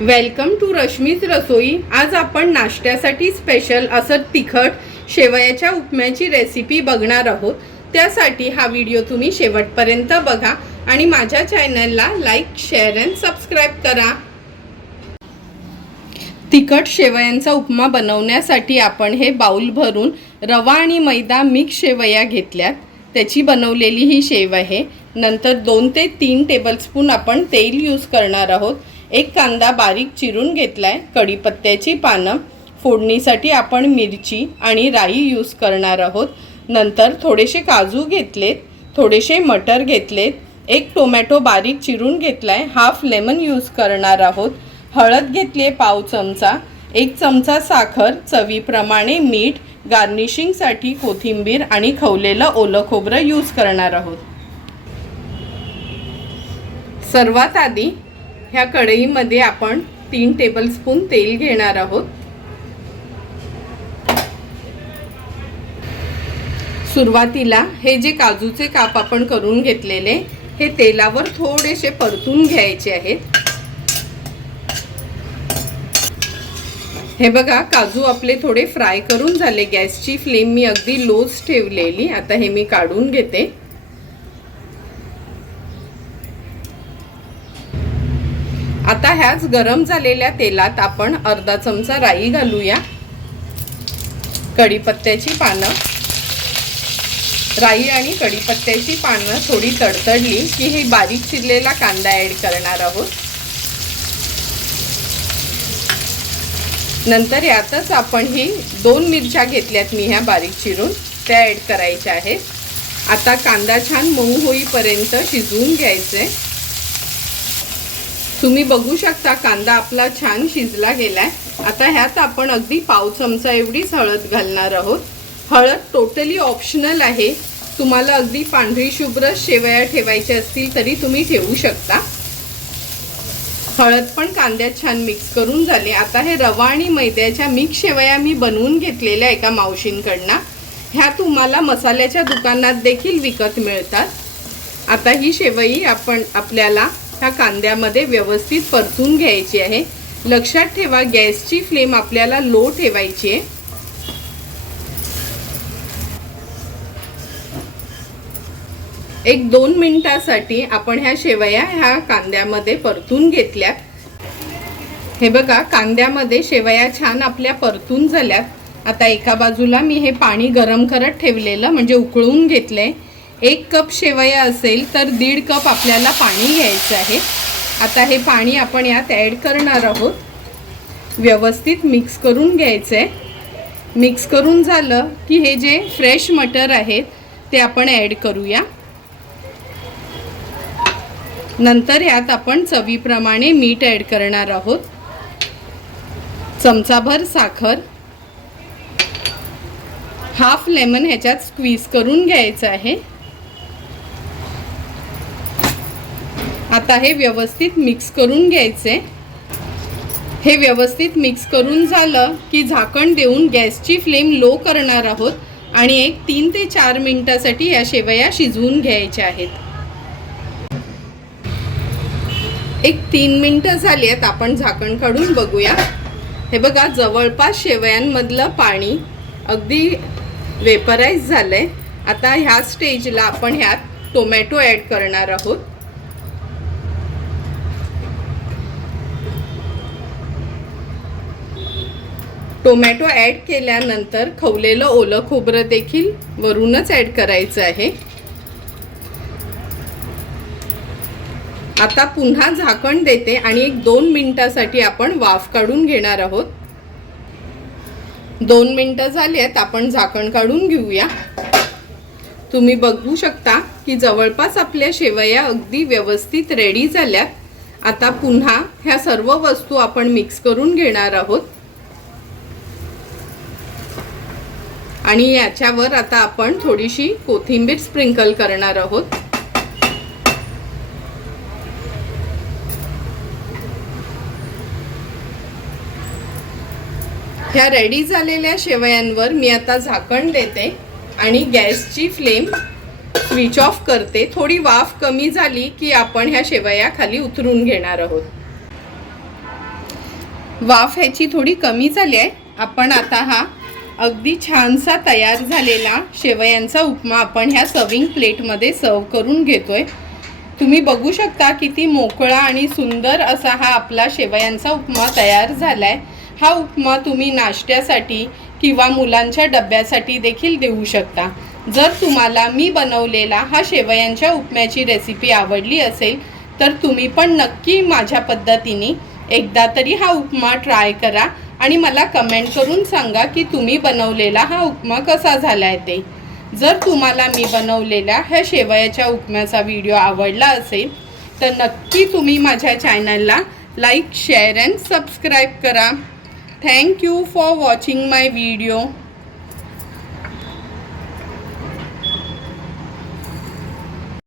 Welcome to रश्मीच रसोई. आज आपण नाश्त्यासाठी स्पेशल असं तिखट शेवयाच्या उपम्याची रेसिपी बघणार आहोत. त्यासाठी हा व्हिडिओ तुम्ही शेवटपर्यंत बघा आणि माझ्या चॅनलला लाईक शेअर अँड सबस्क्राईब करा. तिखट शेवयांचा उपमा बनवण्यासाठी आपण हे बाऊल भरून रवा आणि मैदा मिक्स शेवया घेतल्यात. त्याची बनवलेली ही शेव आहे. नंतर दोन ते तीन टेबलस्पून आपण तेल यूज करणार आहोत. एक कांदा बारीक चिरून घेतलाय. कढीपत्त्याची पानं फोडणीसाठी आपण मिरची आणि राई यूज करणार आहोत. नंतर थोडेसे काजू घेतलेत थोडेसे मटर घेतलेत एक टोमॅटो बारीक चिरून घेतलाय हाफ लेमन यूज करणार आहोत. हळद घेतली आहे पाव चमचा एक चमचा साखर चवीप्रमाणे मीठ गार्निशिंगसाठी कोथिंबीर आणि खवलेलं ओलं खोबरं यूज करणार आहोत. सर्वात आधी ह्या कढईमध्ये आपण तीन टेबलस्पून तेल घेणार आहोत. सुरुवातीला हे जे काजूचे काप आपण करून घेतलेले हे तेलावर थोडेसे परतून घ्यायचे आहेत. हे बघा काजू आपले थोडे फ्राय करून झाले. गॅसची फ्लेम मी अगदी लोच ठेवलेली. आता हे मी काढून घेते. आता ह्याच गरम झालेल्या तेलात आपण अर्धा चमचा राई घालूया. कढीपत्त्याची पानं. राई आणि कढीपत्त्याची पानं थोडी तडतडली की ही बारीक चिरलेला कांदा ॲड करणार आहोत. नंतर यातच आपण ही दोन मिरच्या घेतल्यात मी ह्या बारीक चिरून. त्या ॲड करायच्या आहेत. आता कांदा छान मऊ होईपर्यंत शिजवून घ्यायचे. तुम्ही बघू शकता कांदा आपला छान शिजला गेलाय. आता ह्यात आपण अगदी पाव चमचा एवढीच हळद घालणार आहोत. हळद टोटली ऑप्शनल आहे. तुम्हाला अगदी पांढरी शुभ्र शेवया ठेवायच्या असतील तरी तुम्ही ठेवू शकता. हळद पण कांद्यात छान मिक्स करून झाले. आता हे रवा आणि मैद्याच्या मिक्स शेवया मी बनवून घेतलेल्या एका मावशींकडनं. ह्या तुम्हाला मसाल्याच्या दुकानात देखील विकत मिळतात. आता ही शेवई आपण आपल्याला ह्या कांद्यामध्ये व्यवस्थित परतून घ्यायची आहे. लक्षात ठेवा गॅसची फ्लेम आपल्याला लो ठेवायची आहे. एक दोन मिनिटासाठी आपण ह्या शेवया ह्या कांद्यामध्ये परतून घेतल्यात. हे बघा कांद्यामध्ये शेवया छान आपल्या परतून झाल्यात. आता एका बाजूला मी हे पाणी गरम करत ठेवलेलं म्हणजे उकळून घेतलंय. एक कप शेवया असेल तर दीड कप आपल्याला पाणी घ्यायचं आहे. आता हे पाणी आपण यात ॲड करणार आहोत. व्यवस्थित मिक्स करून घ्यायचं आहे मिक्स करून झालं की हे जे फ्रेश मटर आहेत ते आपण ॲड करूया. नंतर यात आपण चवीप्रमाणे मीठ ॲड करणार आहोत. चमचाभर साखर. हाफ लेमन ह्याच्यात स्क्वीज करून घ्यायचं आहे. आता हे व्यवस्थित मिक्स करून घ्यायचे. हे व्यवस्थित मिक्स करून झालं की झाकण देऊन गॅसची फ्लेम लो करणार आहोत आणि एक तीन ते चार मिनिटासाठी या शेवया शिजवून घ्यायच्या आहेत. एक तीन मिनटं झाली आहेत आपण झाकण काढून बघूया. हे बघा जवळपास शेवयांमधलं पाणी अगदी वेपराईज झालं आहे आता ह्या स्टेजला आपण ह्यात टोमॅटो ॲड करणार आहोत. टोमॅटो ॲड केल्यानंतर खवलेलं ओलं खोबरं देखील वरूनच ॲड करायचं आहे. आता पुन्हा झाकण देते आणि एक दोन मिनटासाठी आपण वाफ काढून घेणार आहोत. दोन मिनटं झाली आहेत आपण झाकण काढून घेऊया. तुम्ही बघू शकता की जवळपास आपल्या शेवया अगदी व्यवस्थित रेडी झाल्यात. आता पुन्हा ह्या सर्व वस्तू आपण मिक्स करून घेणार आहोत. आणि याच्यावर आता आपण थोडीशी कोथिंबीर स्प्रिंकल करणार आहोत. ह्या रेडी झालेल्या शेवयांवर मी आता झाकण देते आणि गॅसची फ्लेम स्विच ऑफ करते. थोडी वाफ कमी झाली की आपण ह्या शेवया खाली उतरून घेणार आहोत. वाफ ह्याची थोडी कमी झाली आहे. आपण आता हा अगदी छानसा तयार झालेला शेवयांचा उपमा आपण ह्या सर्विंग प्लेटमध्ये सर्व करून घेतोय. तुम्ही बघू शकता किती मोकळा आणि सुंदर असा हा आपला शेवयांचा उपमा तयार झालाय. हा उपमा तुम्ही नाश्त्यासाठी किंवा मुलांच्या डब्यासाठी देखील देऊ शकता. जर तुम्हाला मी बनवलेला हा शेवयांच्या उपम्याची रेसिपी आवडली असेल तर तुम्ही पण नक्की माझ्या पद्धतीने एकदा तरी हा उपमा ट्राय करा. आणि मला कमेंट करून सांगा की तुम्ही बनवलेला हा उपमा कसा झाला आहे ते. जर तुम्हाला मी बनवलेल्या ह्या शेवयाच्या उपम्याचा व्हिडिओ आवडला असेल तर नक्की तुम्ही माझ्या चॅनलला लाईक शेअर अँड सबस्क्राईब करा. Thank you for watching my video